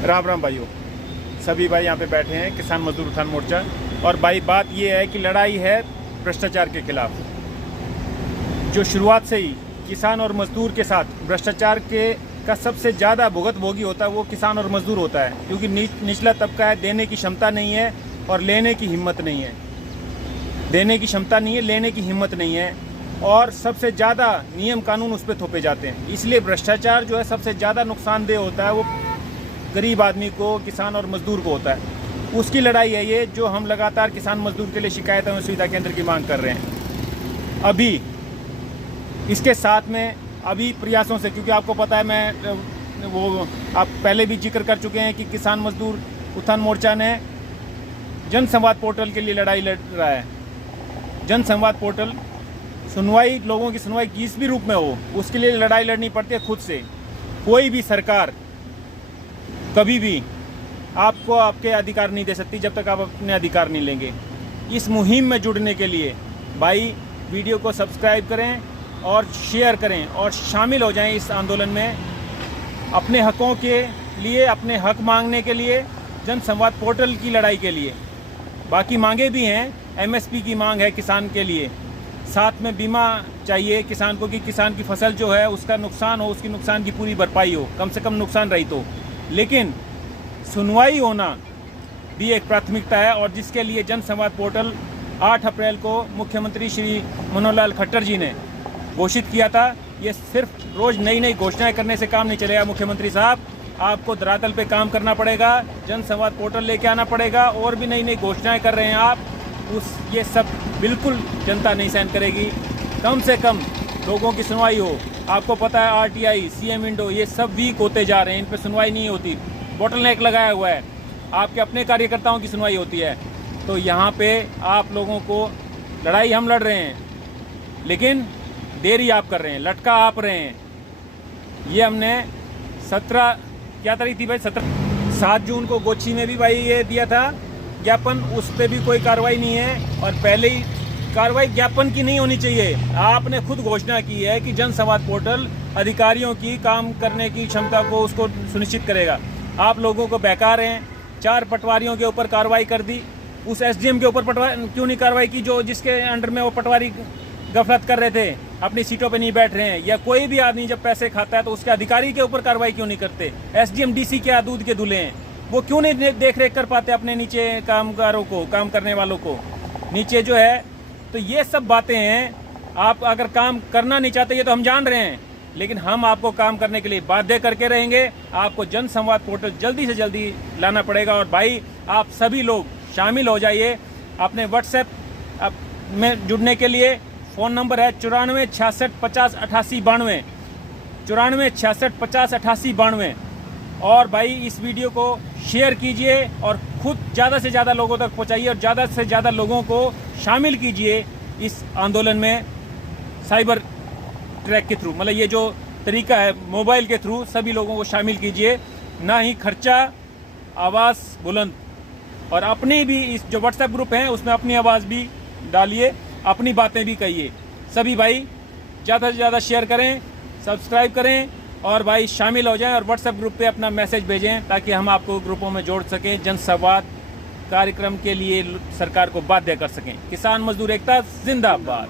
राम राम भाइयों, सभी भाई यहाँ पे बैठे हैं किसान मजदूर उत्थान मोर्चा। और भाई बात ये है कि लड़ाई है भ्रष्टाचार के खिलाफ। जो शुरुआत से ही किसान और मजदूर के साथ भ्रष्टाचार का सबसे ज़्यादा भुगतभोगी होता है वो किसान और मजदूर होता है, क्योंकि निचला तबका है, देने की क्षमता नहीं है और लेने की हिम्मत नहीं है। देने की क्षमता नहीं है, लेने की हिम्मत नहीं है, और सबसे ज़्यादा नियम कानून उस पर थोपे जाते हैं। इसलिए भ्रष्टाचार जो है सबसे ज़्यादा नुकसानदेह होता है वो गरीब आदमी को, किसान और मजदूर को होता है। उसकी लड़ाई है ये, जो हम लगातार किसान मजदूर के लिए शिकायत एवं सुविधा केंद्र की मांग कर रहे हैं। अभी इसके साथ में अभी प्रयासों से, क्योंकि आपको पता है आप पहले भी जिक्र कर चुके हैं कि किसान मजदूर उत्थान मोर्चा ने जन संवाद पोर्टल के लिए लड़ाई लड़ रहा है। जन संवाद पोर्टल सुनवाई, लोगों की सुनवाई किस भी रूप में हो, उसके लिए लड़ाई लड़नी पड़ती है खुद से। कोई भी सरकार कभी भी आपको आपके अधिकार नहीं दे सकती जब तक आप अपने अधिकार नहीं लेंगे। इस मुहिम में जुड़ने के लिए भाई वीडियो को सब्सक्राइब करें और शेयर करें और शामिल हो जाएं इस आंदोलन में, अपने हकों के लिए, अपने हक मांगने के लिए, जन संवाद पोर्टल की लड़ाई के लिए। बाकी मांगे भी हैं, एमएसपी की मांग है किसान के लिए, साथ में बीमा चाहिए किसान को कि किसान की फसल जो है उसका नुकसान हो, उसकी नुकसान की पूरी भरपाई हो, कम से कम नुकसान रहित हो। लेकिन सुनवाई होना भी एक प्राथमिकता है, और जिसके लिए जन संवाद पोर्टल 8 अप्रैल को मुख्यमंत्री श्री मनोहर लाल खट्टर जी ने घोषित किया था। ये सिर्फ रोज़ नई नई घोषणाएं करने से काम नहीं चलेगा मुख्यमंत्री साहब, आपको धरातल पे काम करना पड़ेगा, जन संवाद पोर्टल लेके आना पड़ेगा। और भी नई नई घोषणाएं कर रहे हैं आप, ये सब बिल्कुल जनता नहीं सहन करेगी। कम से कम लोगों की सुनवाई हो। आपको पता है आरटीआई, सीएम विंडो, ये सब वीक होते जा रहे हैं, इन पर सुनवाई नहीं होती, बोटलनेक लगाया हुआ है। आपके अपने कार्यकर्ताओं की सुनवाई होती है। तो यहाँ पे आप लोगों को, लड़ाई हम लड़ रहे हैं लेकिन देरी आप कर रहे हैं, लटका आप रहे हैं। ये हमने 17 क्या तारीख थी भाई, 7 जून को गोची में भी भाई ये दिया था ज्ञापन, उस पर भी कोई कार्रवाई नहीं है। और पहले ही कार्रवाई ज्ञापन की नहीं होनी चाहिए। आपने खुद घोषणा की है कि जन संवाद पोर्टल अधिकारियों की काम करने की क्षमता को उसको सुनिश्चित करेगा। आप लोगों को बहका रहे हैं। 4 पटवारियों के ऊपर कार्रवाई कर दी, उस एसडीएम के ऊपर क्यों नहीं कार्रवाई की जो जिसके अंडर में वो पटवारी गफलत कर रहे थे, अपनी सीटों पे नहीं बैठ रहे हैं। या कोई भी आदमी जब पैसे खाता है तो उसके अधिकारी के ऊपर कार्रवाई क्यों नहीं करते? एसडीएम डीसी क्या दूध के दूल्हे हैं? वो क्यों नहीं देख रेख कर पाते अपने नीचे कामगारों को, काम करने वालों को नीचे जो है? तो ये सब बातें हैं। आप अगर काम करना नहीं चाहते, ये तो हम जान रहे हैं, लेकिन हम आपको काम करने के लिए बाध्य करके रहेंगे। आपको जन संवाद पोर्टल जल्दी से जल्दी लाना पड़ेगा। और भाई आप सभी लोग शामिल हो जाइए। अपने व्हाट्सएप में जुड़ने के लिए फ़ोन नंबर है 94 66 50 88 92, 94 66 50 88 92। और भाई इस वीडियो को शेयर कीजिए और खुद ज़्यादा से ज़्यादा लोगों तक पहुंचाइए, और ज़्यादा से ज़्यादा लोगों को शामिल कीजिए इस आंदोलन में। साइबर ट्रैक के थ्रू, मतलब ये जो तरीका है मोबाइल के थ्रू, सभी लोगों को शामिल कीजिए। ना ही खर्चा, आवाज़ बुलंद। और अपनी भी इस जो व्हाट्सएप ग्रुप है उसमें अपनी आवाज़ भी डालिए, अपनी बातें भी कहिए। सभी भाई ज़्यादा से ज़्यादा शेयर करें, सब्सक्राइब करें और भाई शामिल हो जाएं, और व्हाट्सएप ग्रुप पे अपना मैसेज भेजें ताकि हम आपको ग्रुपों में जोड़ सकें, जन संवाद कार्यक्रम के लिए सरकार को बाध्य कर सकें। किसान मजदूर एकता जिंदाबाद।